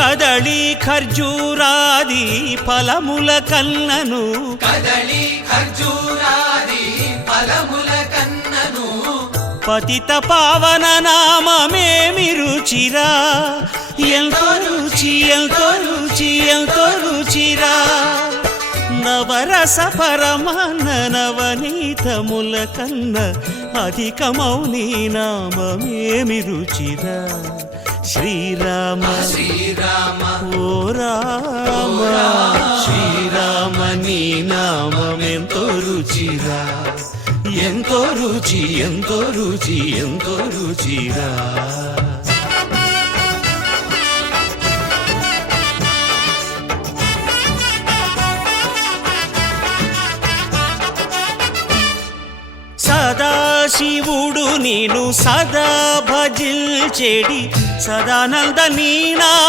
కదళి ఖర్జూరాది ఫలముల కన్నను కదళి ఖర్జూరాది ఫలముల కన్నను పతిత పావన నామమేమి రుచిరా ఎంతో రుచి ఎంతో రుచి ఎంతో రుచిరా నవరస పరమాన్న నవనీతముల కన్న అధికమౌ నీ నామమేమి రుచిరా శ్రీరామ శ్రీరామ ఓ రామ శ్రీరామ నీ నామమెంతో రుచిరా ఎంతో రుచి ఎంతో రుచి ఎంతో రుచిరా సదాశివుడు నేను సదా భజిల్చెడి సదానంద నీ